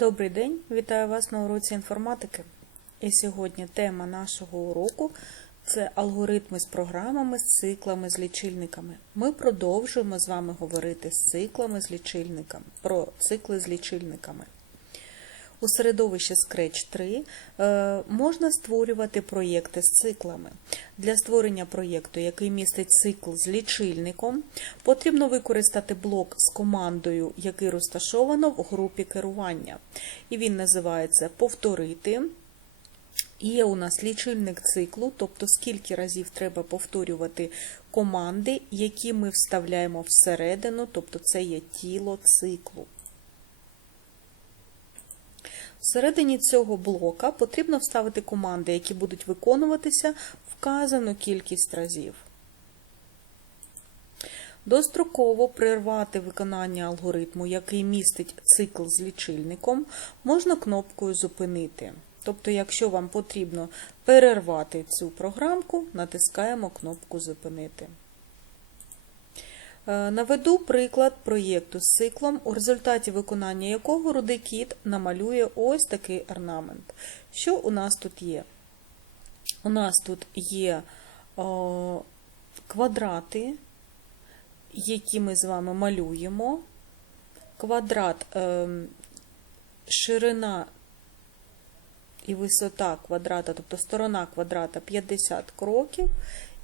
Добрий день, вітаю вас на уроці інформатики. І сьогодні тема нашого уроку це алгоритми з програмами, з циклами, з лічильниками. Ми продовжуємо з вами говорити з циклами, з лічильниками, про цикли з лічильниками. У середовищі Scratch 3 е, можна створювати проєкти з циклами. Для створення проєкту, який містить цикл з лічильником, потрібно використати блок з командою, який розташовано в групі керування. І він називається Повторити. Є у нас лічильник циклу, тобто скільки разів треба повторювати команди, які ми вставляємо всередину, тобто це є тіло циклу. Всередині цього блока потрібно вставити команди, які будуть виконуватися вказану кількість разів. Достроково прервати виконання алгоритму, який містить цикл з лічильником, можна кнопкою Зупинити. Тобто, якщо вам потрібно перервати цю програмку, натискаємо кнопку Зупинити. Наведу приклад проєкту з циклом, у результаті виконання якого рудий кіт намалює ось такий орнамент. Що у нас тут є? У нас тут є о, квадрати, які ми з вами малюємо. Квадрат, е, ширина і висота квадрата, тобто сторона квадрата 50 кроків,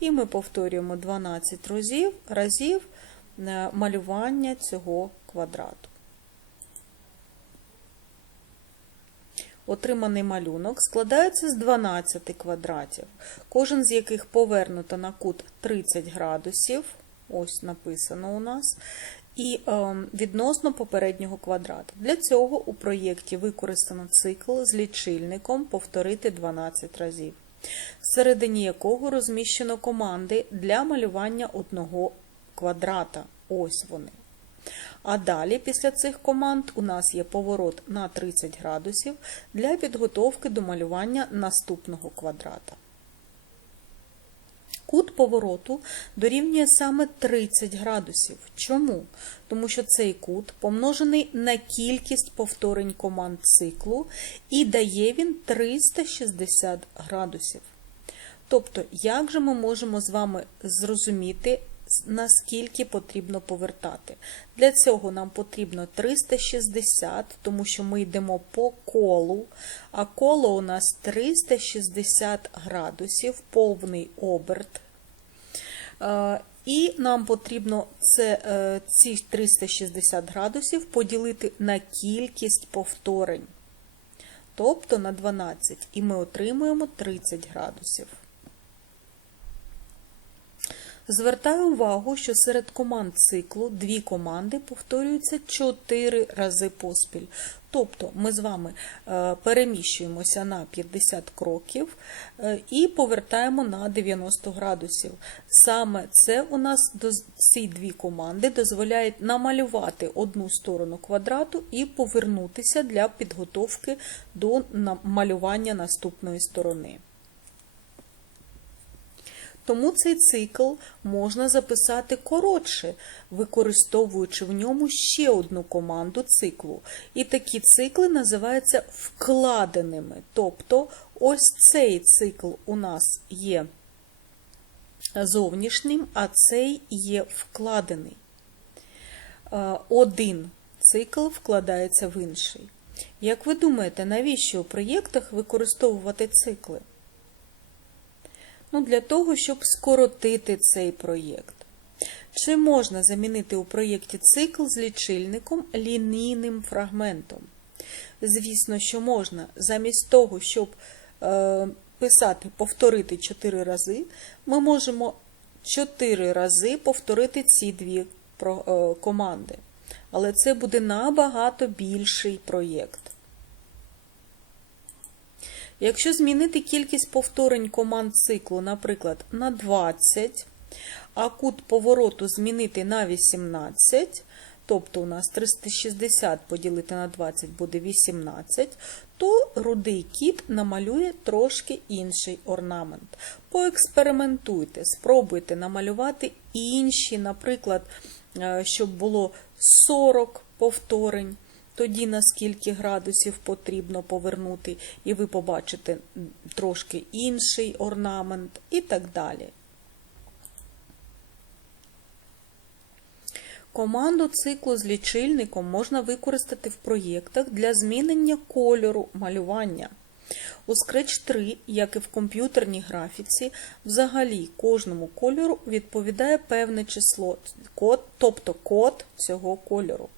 і ми повторюємо 12 разів, разів малювання цього квадрату. Отриманий малюнок складається з 12 квадратів, кожен з яких повернуто на кут 30 градусів, ось написано у нас, і е, відносно попереднього квадрата. Для цього у проєкті використано цикл з лічильником повторити 12 разів, всередині якого розміщено команди для малювання одного квадрата. Ось вони. А далі, після цих команд, у нас є поворот на 30 градусів для підготовки до малювання наступного квадрата. Кут повороту дорівнює саме 30 градусів. Чому? Тому що цей кут помножений на кількість повторень команд циклу і дає він 360 градусів. Тобто, як же ми можемо з вами зрозуміти, наскільки потрібно повертати? Для цього нам потрібно 360, тому що ми йдемо по колу, а коло у нас 360 градусів, повний оберт. І нам потрібно це, ці 360 градусів поділити на кількість повторень, тобто на 12, і ми отримуємо 30 градусів. Звертаю увагу, що серед команд циклу дві команди повторюються 4 рази поспіль. Тобто ми з вами переміщуємося на 50 кроків і повертаємо на 90 градусів. Саме це у нас ці дві команди дозволяють намалювати одну сторону квадрату і повернутися для підготовки до малювання наступної сторони. Тому цей цикл можна записати коротше, використовуючи в ньому ще одну команду циклу. І такі цикли називаються вкладеними. Тобто, ось цей цикл у нас є зовнішнім, а цей є вкладений. Один цикл вкладається в інший. Як ви думаєте, навіщо у проєктах використовувати цикли? Ну, Для того, щоб скоротити цей проєкт. Чи можна замінити у проєкті цикл з лічильником лінійним фрагментом? Звісно, що можна. Замість того, щоб е, писати повторити 4 рази, ми можемо 4 рази повторити ці дві е, команди. Але це буде набагато більший проєкт. Якщо змінити кількість повторень команд циклу, наприклад, на 20, а кут повороту змінити на 18, тобто у нас 360 поділити на 20 буде 18, то рудий кіт намалює трошки інший орнамент. Поекспериментуйте, спробуйте намалювати інші, наприклад, щоб було 40 повторень. Тоді на скільки градусів потрібно повернути, і ви побачите трошки інший орнамент і так далі. Команду циклу з лічильником можна використати в проєктах для змінення кольору малювання. У Scratch 3, як і в комп'ютерній графіці, взагалі кожному кольору відповідає певне число, код, тобто код цього кольору.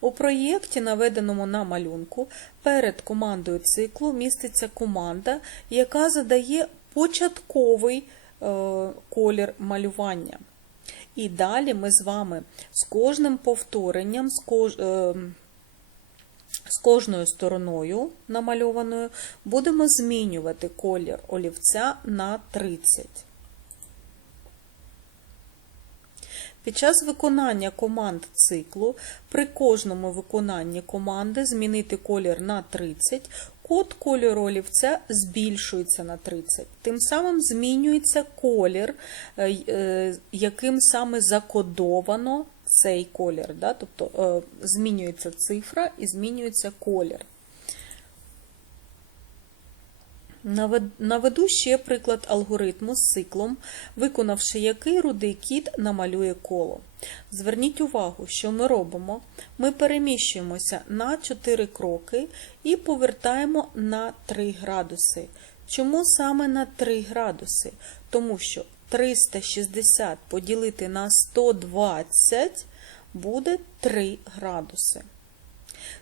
У проєкті, наведеному на малюнку, перед командою циклу міститься команда, яка задає початковий е, колір малювання. І далі ми з вами з кожним повторенням, з, кож... е, з кожною стороною намальованою будемо змінювати колір олівця на 30. Під час виконання команд циклу при кожному виконанні команди змінити колір на 30, код кольору олівця збільшується на 30. Тим самим змінюється колір, е, е, яким саме закодовано цей колір. Тобто е, змінюється цифра і змінюється колір. Наведу ще приклад алгоритму з циклом, виконавши який рудий кіт намалює коло. Зверніть увагу, що ми робимо. Ми переміщуємося на 4 кроки і повертаємо на 3 градуси. Чому саме на 3 градуси? Тому що 360 поділити на 120 буде 3 градуси.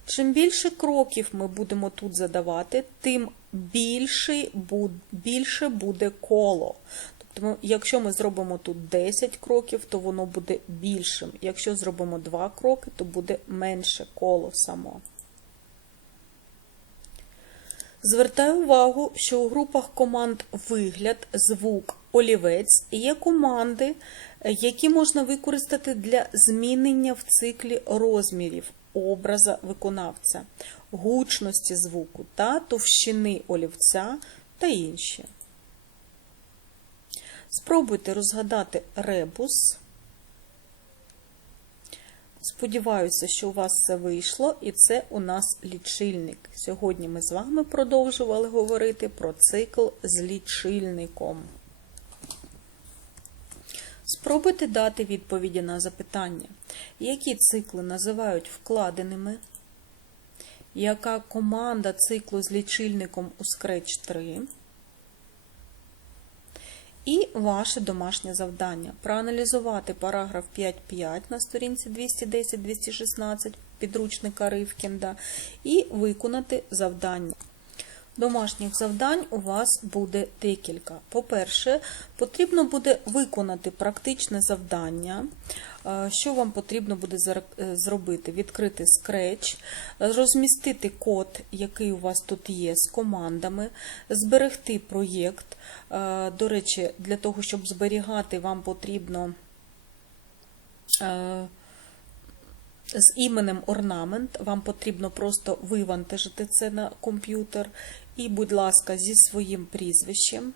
Чим більше кроків ми будемо тут задавати, тим більше буде, більше буде коло. Тобто, якщо ми зробимо тут 10 кроків, то воно буде більшим. Якщо зробимо 2 кроки, то буде менше коло само. Звертаю увагу, що у групах команд вигляд, звук, олівець є команди, які можна використати для змінення в циклі розмірів образа виконавця, гучності звуку та товщини олівця та інші. Спробуйте розгадати ребус. Сподіваюся, що у вас це вийшло, і це у нас лічильник. Сьогодні ми з вами продовжували говорити про цикл з лічильником. Спробуйте дати відповіді на запитання, які цикли називають вкладеними, яка команда циклу з лічильником у Scratch 3, і ваше домашнє завдання. Проаналізувати параграф 5.5 на сторінці 210-216 підручника Ривкінда і виконати завдання. Домашніх завдань у вас буде декілька. По-перше, потрібно буде виконати практичне завдання. Е, Що вам потрібно буде е, зробити? Відкрити Scratch, розмістити код, який у вас тут є, з командами, зберегти проєкт. Е, До речі, для того, щоб зберігати, вам потрібно з іменем орнамент. Вам потрібно просто вивантажити це на комп'ютер. І, будь ласка, зі своїм прізвищем.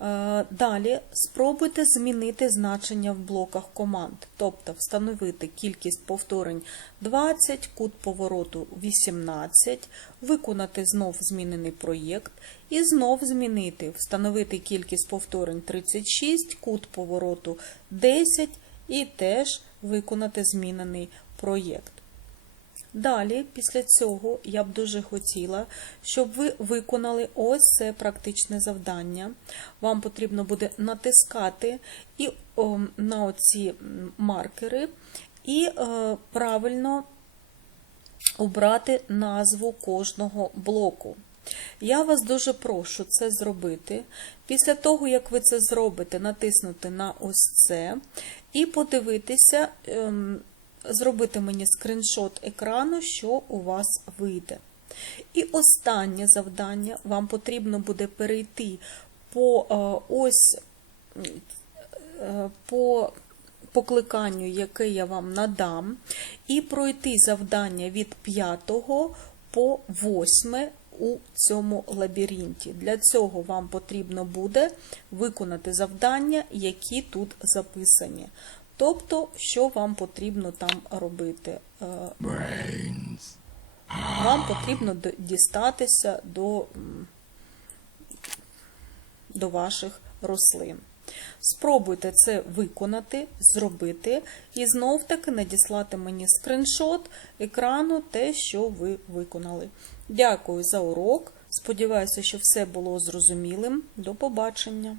Е, Далі спробуйте змінити значення в блоках команд, тобто встановити кількість повторень 20, кут повороту 18, виконати знов змінений проєкт і знов змінити, встановити кількість повторень 36, кут повороту 10 і теж виконати змінений проєкт. Далі, після цього, я б дуже хотіла, щоб ви виконали ось це практичне завдання. Вам потрібно буде натискати і на оці маркери і е, правильно обрати назву кожного блоку. Я вас дуже прошу це зробити. Після того, як ви це зробите, натиснути на ось це і подивитися, ем, зробити мені скріншот екрану, що у вас вийде. І останнє завдання вам потрібно буде перейти по е, ось е, по покликанню, яке я вам надам, і пройти завдання від 5 по 8 у цьому лабіринті. Для цього вам потрібно буде виконати завдання, які тут записані. Тобто, що вам потрібно там робити? Е, brains, вам потрібно дістатися до, до ваших рослин. Спробуйте це виконати, зробити і знов таки надіслати мені скриншот екрану те, що ви виконали. Дякую за урок. Сподіваюся, що все було зрозумілим. До побачення!